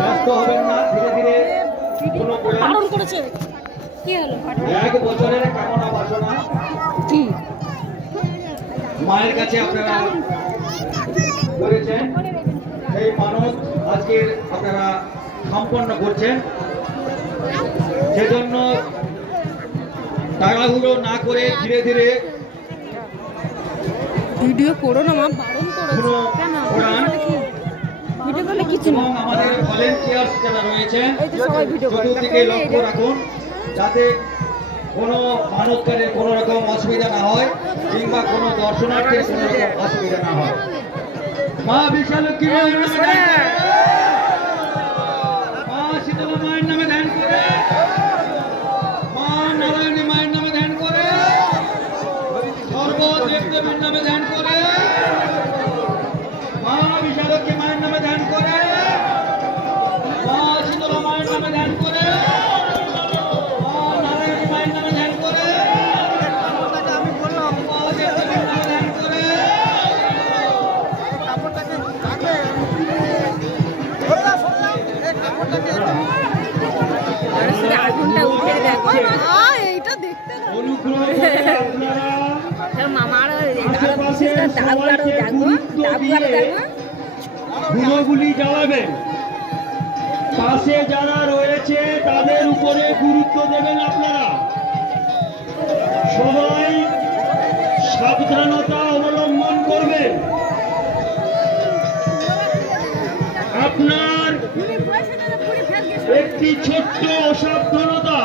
ব্যস্ত হবেন না, ধীরে ধীরে কোনো পালন করেছে। কি হলো? এক বছরের কামনা বাসনা কি মায়ের কাছে আপনারা করেছেন, সেই মানত আজকে আপনারা সম্পন্ন করছেন। সেজন্য তাড়াহুড়ো না করে ধীরে ধীরে ভিডিও করো না, মা বারণ করো কেন? ভিডিও করলে কিছু না। এবং আমাদের ভলেন্টিয়ার্স যারা রয়েছেন এই যে সবাই ভিডিও করে, চতুর্দিকে লক্ষ্য রাখুন যাতে কোনো মানবকারের কোনো রকম অসুবিধা না হয় কিংবা কোনো দর্শনার্থীর কোনো রকম অসুবিধা না হয়। মা বিশালক্ষী মায়ের নামে ধ্যান করে, মা শীতলা মায়ের নামে ধ্যান করে, মা নারায়ণী মায়ের নামে ধ্যান করে, সর্বদেব দেবীর নামে ধ্যান করে, মা বিশালক্ষী মায়ের নামে ধ্যান করে, মা শীতলা মায়ের নামে ধ্যান করে, মা নারায়ণী মায়ের নামে ধ্যান করে, আমি বললাম মা দেব দেবীর নামে ধ্যান করে। আগুনটা উঠে দেখো, এইটা দেখতে মামার ধুলোগুলি জ্বালাবেন, পাশে যারা রয়েছে তাদের উপরে গুরুত্ব দেবেন। আপনারা সবাই সাবধানতা অবলম্বন করবেন। আপনার একটি ছোট্ট অসাবধানতা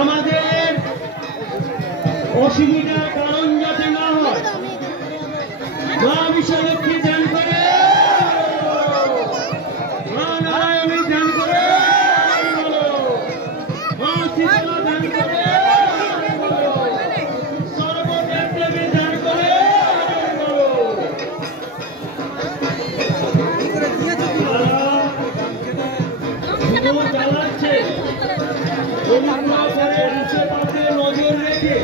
আমাদের অসুবিধার কারণ যাতে না হয়। মা বিশ্বলক্ষ্মী ধ্যান করে, মা নারায়ণী ধ্যান করে, মা শীতলা ধ্যান করে, সর্বদেব দেবী ধ্যান করে। জ্বালাচ্ছে আশেপাশে নজর রেখে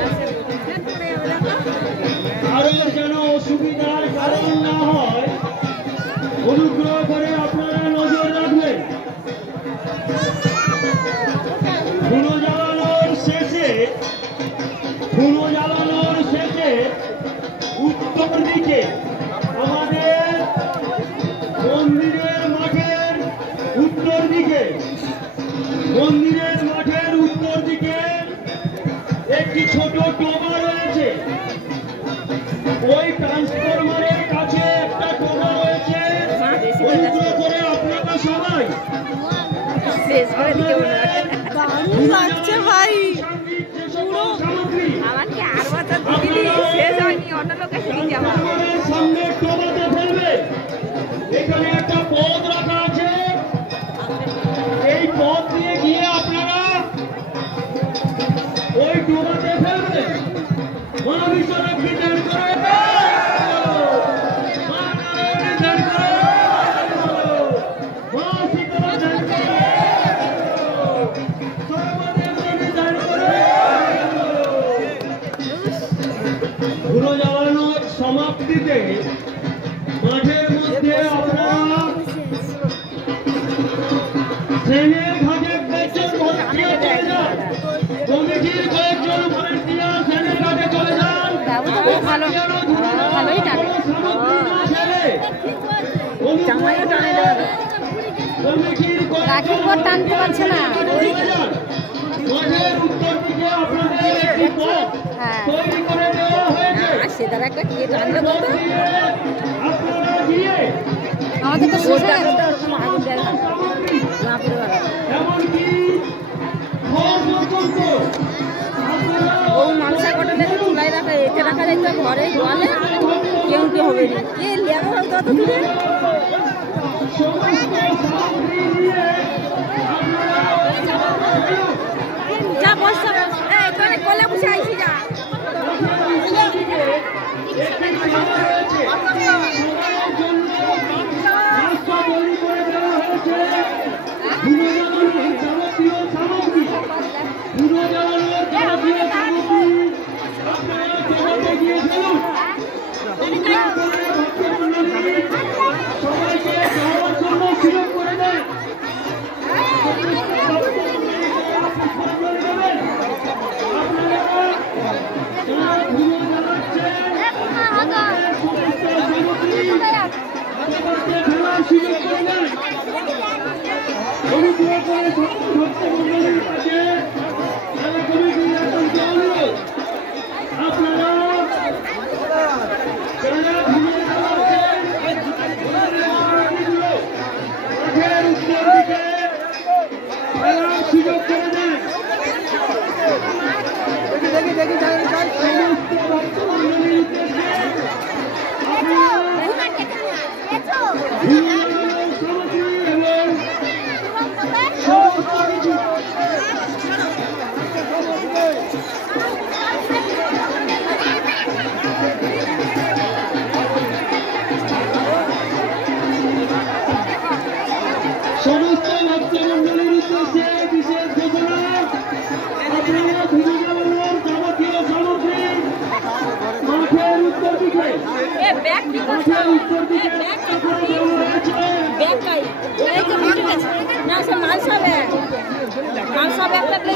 কারো যেন অসুবিধার কারণ না হয়, অনুগ্রহ করে আপনারা নজর রাখবেন। ধুনো জ্বালানোর শেষে উত্তর দিকে আমাদের মন্দিরের মাঠের উত্তর দিকে একটি ছোট টোবা রয়েছে। ওই ট্রান্সফরমারের কাছে একটা টোবা রয়েছে। অনুগ্রহ করে আপনারা সবাই দারুণ লাগছে ভাই। আমাকে আর বছর দিদি শেষ হয়নি, অন্য লোকের সাথে যাওয়া। সামনে টোবাতে ফেলবে। এখানে একটা পথ রাখা আছে, এই পথ দিয়ে গিয়ে আপনারা ওই টোবাতে ফেলবে। মা বিশ্বলক্ষ্মী ধ্যান করে, মা নারায়ণী ধ্যান করে, মা শীতলা ধ্যান করে, সর্বদেব দেবী ধ্যান করে। ধুলো জ্বালানোর সমাপ্তিতে মাঠের মধ্যে আপনারা ট্রেনের ঘাটে কয়েকজন ভলান্টিয়ার চলে যান, কমিটির কয়েকজন ভলান্টিয়ার ট্রেনের ঘাটে চলে যান। ভালোই টানে, রাখির পর টানতে পারছে না। মাঠের উত্তর দিকে আপনাদের একটি পথ তৈরি করে দেওয়া হয়েছে। সেটার একটা কে টানবে বলতো? আপনারা গিয়ে আমাদের তো সোজা আগুন দেখা এমনকি ও মাংসা কটলে চুলাই রাখা, এতে রাখা যাইতো ঘরে জলে, কেউ কি হবে না। কে লেবো তত দূরে যা বসে এখানে কোলে বসে আইছি যা। সবাইকে সুযোগ করে দেন। অনুগ্রহ করে ভক্তমণ্ডলীর কাছে মেলা কমিটির একান্ত অনুরোধ, আপনারা যারা ঘুমিয়ে যাওয়া আছেন, মাঠের উত্তর দিকে মেলার সুযোগ করে দেন। সমস্ত ভক্তমণ্ডলীর উদ্দেশ্যে আপনারা সামগ্রী এবং সমস্ত কিছু সমস্ত ভক্তমণ্ডলীর উদ্দেশ্যে বিশেষ ঘোষণা, আপনারা ঘুরে যাওয়ার যাবতীয় সামগ্রী মাঠের উত্তর দিকে মাঠের উত্তর দিকে রাখা হয়েছে। না সে মালসা ব্যাগ একটা